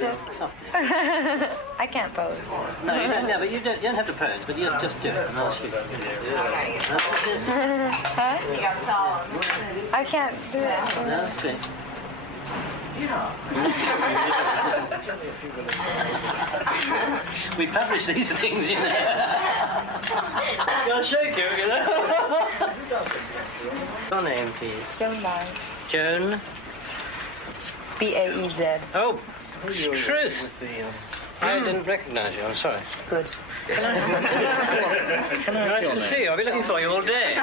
myself? I can't pose. No, you don't, yeah, but you don't have to pose, but you just do it, and I'll shoot. Huh? You got solemn. I can't do it. No, that's good. We publish these things, you know. You'll shake you, you know. Your name, please. Joan Barnes. Joan. B-A-E-Z. Oh, truth. I didn't recognize you. I'm sorry. Good. Nice to see you. I've been looking for you all day.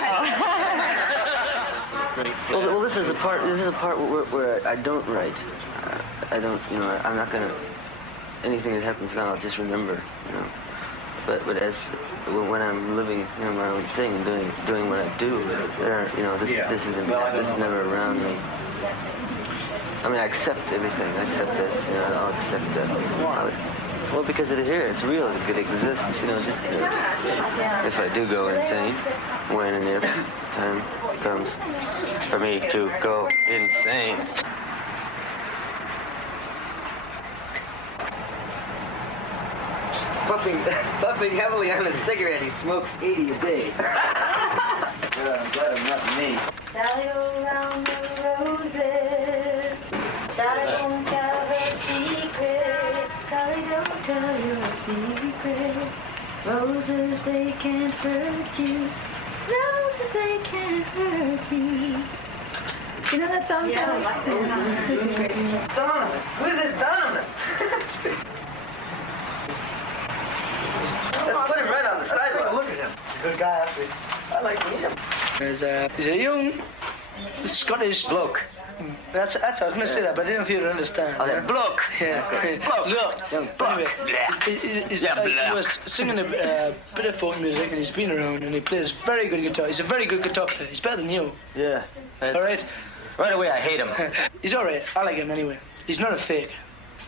Well, this is a part. This is a part where I don't write. I don't. You know, I'm not gonna. Anything that happens now, I'll just remember. You know. But as when I'm living, you know, my own thing, doing what I do, this is never around me. I mean, I accept everything. I accept this. You know, I'll accept it. Well, because it's here, it's real. It exists. You know, just if I do go insane, when and if time comes for me to go insane. Puffing heavily on a cigarette, he smokes 80 a day. I'm glad I'm not me. Sally around the roses. Sally don't tell her secret. Sally don't tell your secret. Roses, they can't hurt you. Roses, they can't hurt you. You know that song? Yeah, I like that. Donovan! Who is this Donovan? Let's put him right on the sidewalk. Look at him. He's a good guy, actually. I'd like to meet him. He's a young Scottish bloke. That's I was going to say that, but I didn't know if you'd understand. Oh, that bloke. Yeah. Bloke. Look. Young bloke. Anyway, he was singing a bit of folk music, and he's been around, and he plays very good guitar. He's a very good guitar player. He's better than you. Yeah. All right? Right away, I hate him. He's all right. I like him anyway. He's not a fake.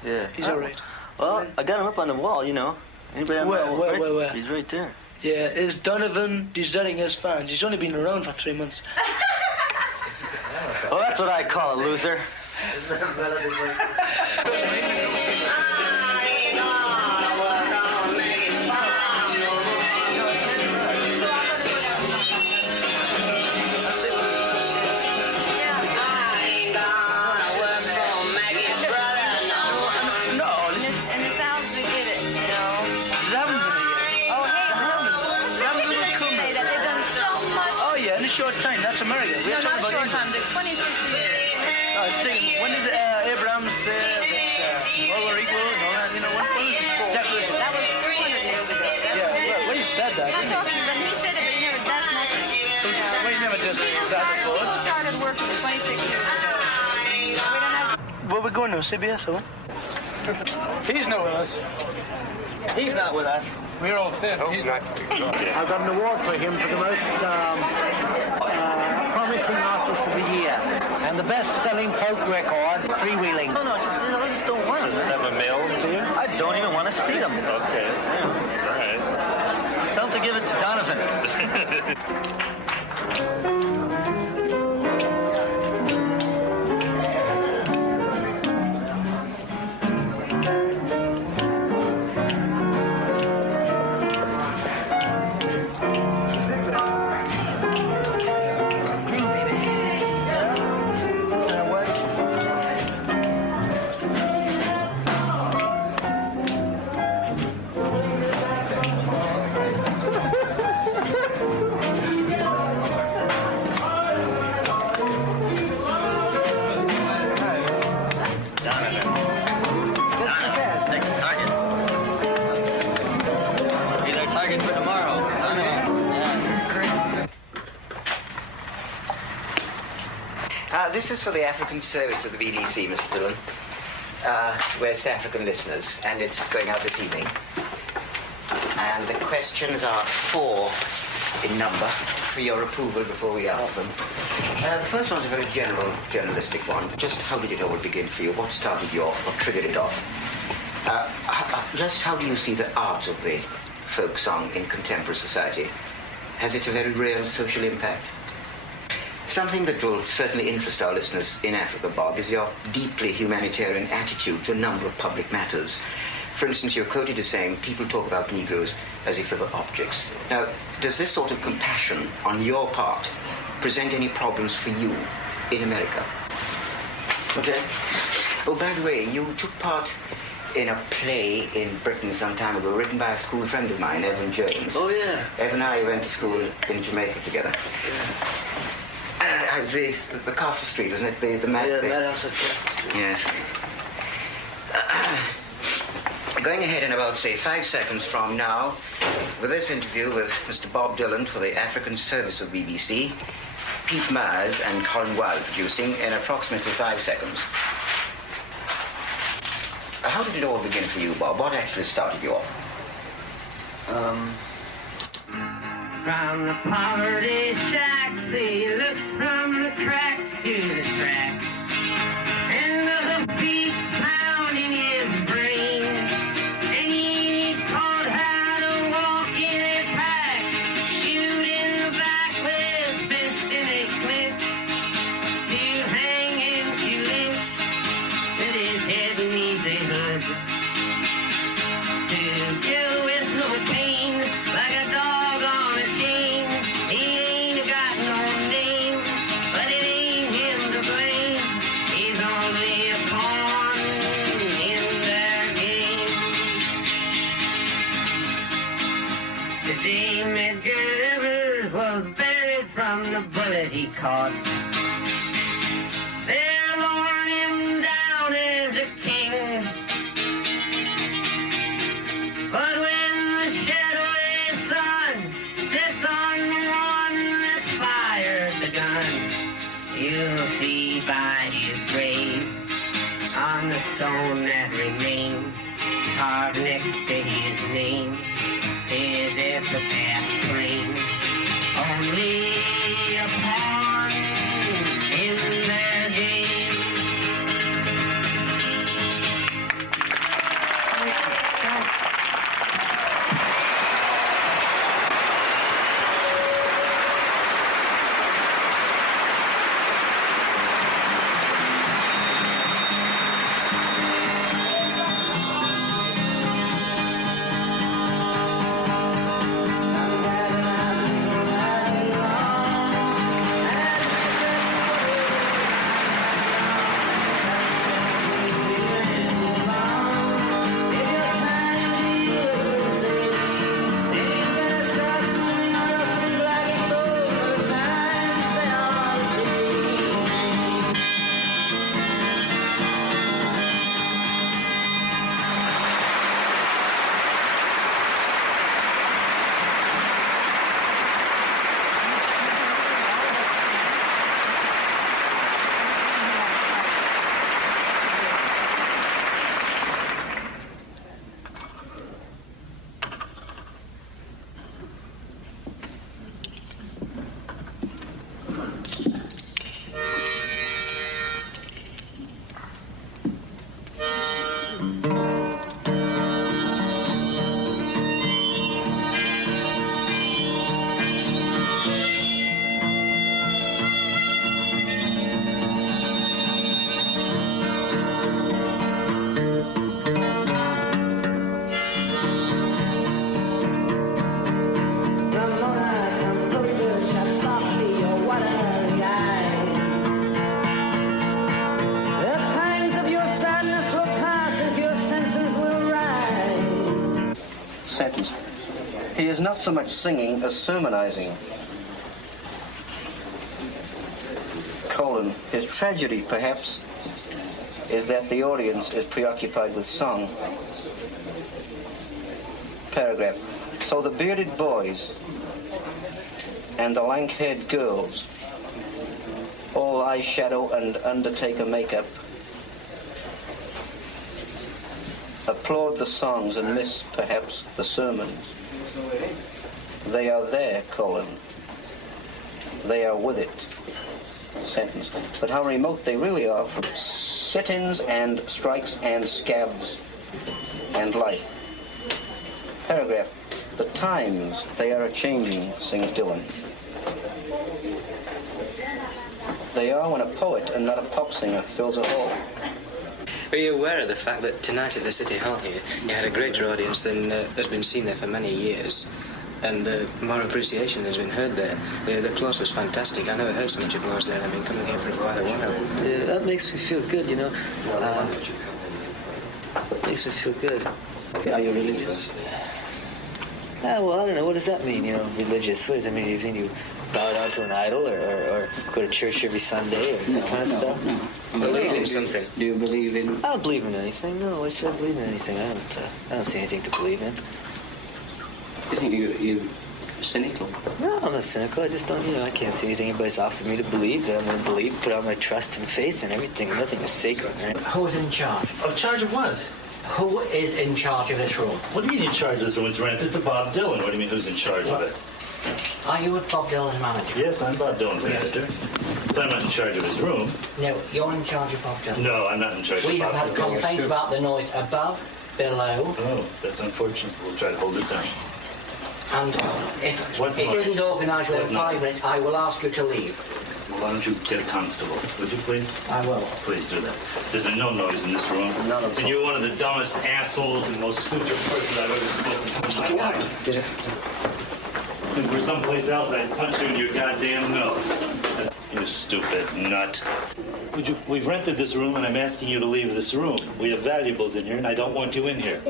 Yeah. He's all right. Well, I got him up on the wall, you know. Anybody on my wall? Where? He's right there. Yeah, is Donovan deserting his fans? He's only been around for 3 months. Well, that's what I call a loser. Short time, that's America. No, not a short time, 26 years. I was thinking, when did Abraham say that all were equal and all that? You know, when was the Declaration? That was 200 years ago. Well, he said that. I'm not talking, but he said it, but he never, that's nothing. Well, he never does it. He started working 26 years ago. We don't have... Where we going now, CBS or what? He's not with us. He's not with us. We're all thin. He's not. I've got an award for him for the most promising artist of the year. And the best-selling folk record, Freewheeling. No, I just don't want him. Does it have a mail to you? I don't even want to see him. Okay. Yeah. All right. Tell him to give it to Donovan. This is for the African service of the BBC, Mr. Dillon. Where it's to African listeners, and it's going out this evening. And the questions are 4 in number for your approval before we ask them. The first one's a very general, journalistic one. Just how did it all begin for you? What started you off? What triggered it off? Just how do you see the art of the folk song in contemporary society? Has it a very real social impact? Something that will certainly interest our listeners in Africa, Bob, is your deeply humanitarian attitude to a number of public matters. For instance, you're quoted as saying, people talk about Negroes as if they were objects. Now, does this sort of compassion on your part present any problems for you in America? Okay. Oh, by the way, you took part in a play in Britain some time ago, written by a school friend of mine, Evan Jones. Oh, yeah. Evan and I went to school in Jamaica together. Yeah. The Castle Street, wasn't it? The Madhouse at Castle Street. Yes. Going ahead in about, say, 5 seconds from now, with this interview with Mr. Bob Dylan for the African Service of BBC, Pete Myers and Colin Wilde producing in approximately 5 seconds. How did it all begin for you, Bob? What actually started you off? From the poverty shacks, he looks from the cracks to the tracks, and the beat pounding his brain, and he's taught how to walk in a pack, shoot in the back with his fist in a clinch, to hang into lynch, with his head beneath a hood, to kill with no pain, like a dog on a chain. He ain't got no name, but it ain't him to blame. He's only a pawn in their game. Today Medgar Evers was buried from the bullet he caught. They're lowering him down as a king. But when the shadowy sun sits on the one that fired the gun, you'll see by his grave, on the stone that remains, carved next to his name, his epitaph plain, only a pawn in their game. Sentence. He is not so much singing as sermonizing. Colon. His tragedy, perhaps, is that the audience is preoccupied with song. Paragraph. So the bearded boys and the lank-haired girls, all eyeshadow and Undertaker makeup, applaud the songs and miss, perhaps, the sermons. They are there, colon. They are with it. Sentence. But how remote they really are from sit-ins and strikes and scabs and life. Paragraph. The times, they are a-changing, sings Dylan. they are when a poet and not a pop singer fills a hall. Are you aware of the fact that tonight at the City Hall here, you had a greater audience than has been seen there for many years? And more appreciation has been heard there. The applause was fantastic. I never heard so much applause there. I've been coming here for quite a while. Yeah, that makes me feel good, you know. Makes me feel good. Are you religious? Well, I don't know. What does that mean, you know, religious? What does that mean? Do you think you bow down to an idol or go to church every Sunday or that kind of stuff? No. Believe in something. Do you believe in... I don't believe in anything. No, why should I believe in anything? I don't see anything to believe in. You think you're cynical? No, I'm not cynical. I just don't, you know, I can't see anything anybody's offered me to believe that I'm going to believe, put all my trust and faith in everything. Nothing is sacred, right? Who's in charge? In charge of what? Who is in charge of this room? What do you mean in charge of this room? It's rented to Bob Dylan. What do you mean who's in charge of it? Are you Bob Dylan's manager? Yes, I'm Bob Dylan's manager. But I'm not in charge of his room. No, you're in charge of Bob Dylan. No, I'm not in charge of Bob Dylan. We have had complaints about the noise above, below. Oh, that's unfortunate. We'll try to hold it down. And if it isn't organised within 5 minutes, I will ask you to leave. Well, why don't you get a constable? Would you please? I will. Please do that. There's been no noise in this room. None at all. And you're one of the dumbest assholes and most stupid person I've ever spoken to in my life. Did it? If it were someplace else, I'd punch you in your goddamn nose. You stupid nut. We've rented this room, and I'm asking you to leave this room. We have valuables in here, and I don't want you in here.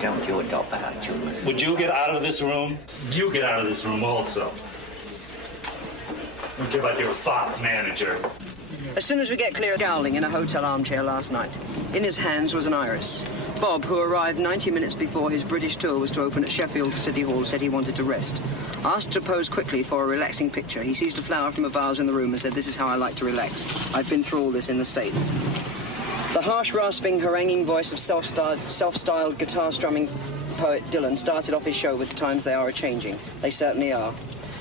Don't you adopt that attitude? Would you get out of this room? You get out of this room also. Don't care about your fop manager. As soon as we get clear of Gowling in a hotel armchair last night, in his hands was an iris. Bob, who arrived 90 minutes before his British tour was to open at Sheffield City Hall, said he wanted to rest. Asked to pose quickly for a relaxing picture, he seized a flower from a vase in the room and said, "This is how I like to relax. I've been through all this in the States." The harsh, rasping, haranguing voice of self-styled guitar-strumming poet Dylan started off his show with "The times they are a-changing." They certainly are.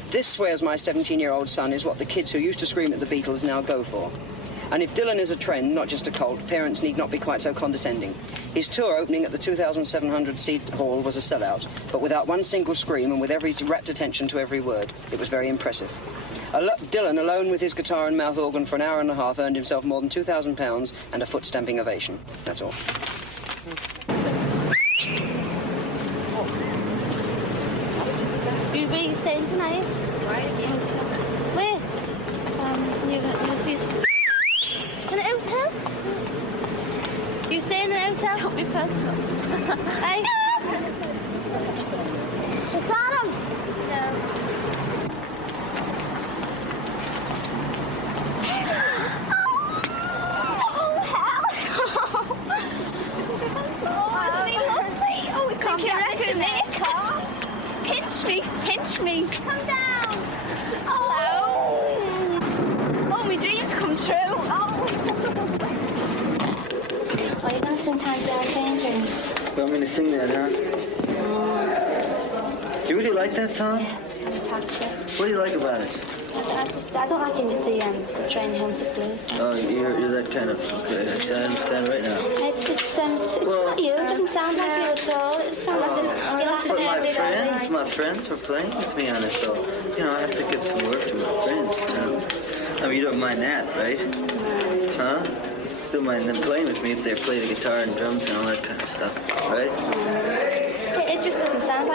This, swears my 17-year-old son, is what the kids who used to scream at the Beatles now go for. And if Dylan is a trend, not just a cult, parents need not be quite so condescending. His tour opening at the 2,700-seat hall was a sellout, but without one single scream and with every rapt attention to every word. It was very impressive. Dylan, alone with his guitar and mouth organ for an hour and a half, earned himself more than £2,000 and a foot-stamping ovation. That's all. You really staying tonight? Right at the hotel. Where? Near the theatre. In an hotel? You stay in an hotel? Don't be personal. Hey? Is that him? No. Pinch me. Come down. Oh. Oh, my dreams come true. Oh. Are you going to sing Times They Are Changing? You want me to sing that, huh? You really like that song? Yeah, it's fantastic. What do you like about it? I don't like the Subterranean Homesick Blues. Oh, you're that kind of... Okay, I understand right now. It's not you. It doesn't sound like you at all. It sounds like But my friends were playing with me on it, so, you know, I have to give some work to my friends, you know. I mean, you don't mind that, right? Huh? You don't mind them playing with me if they play the guitar and drums and all that kind of stuff, right? It just doesn't sound like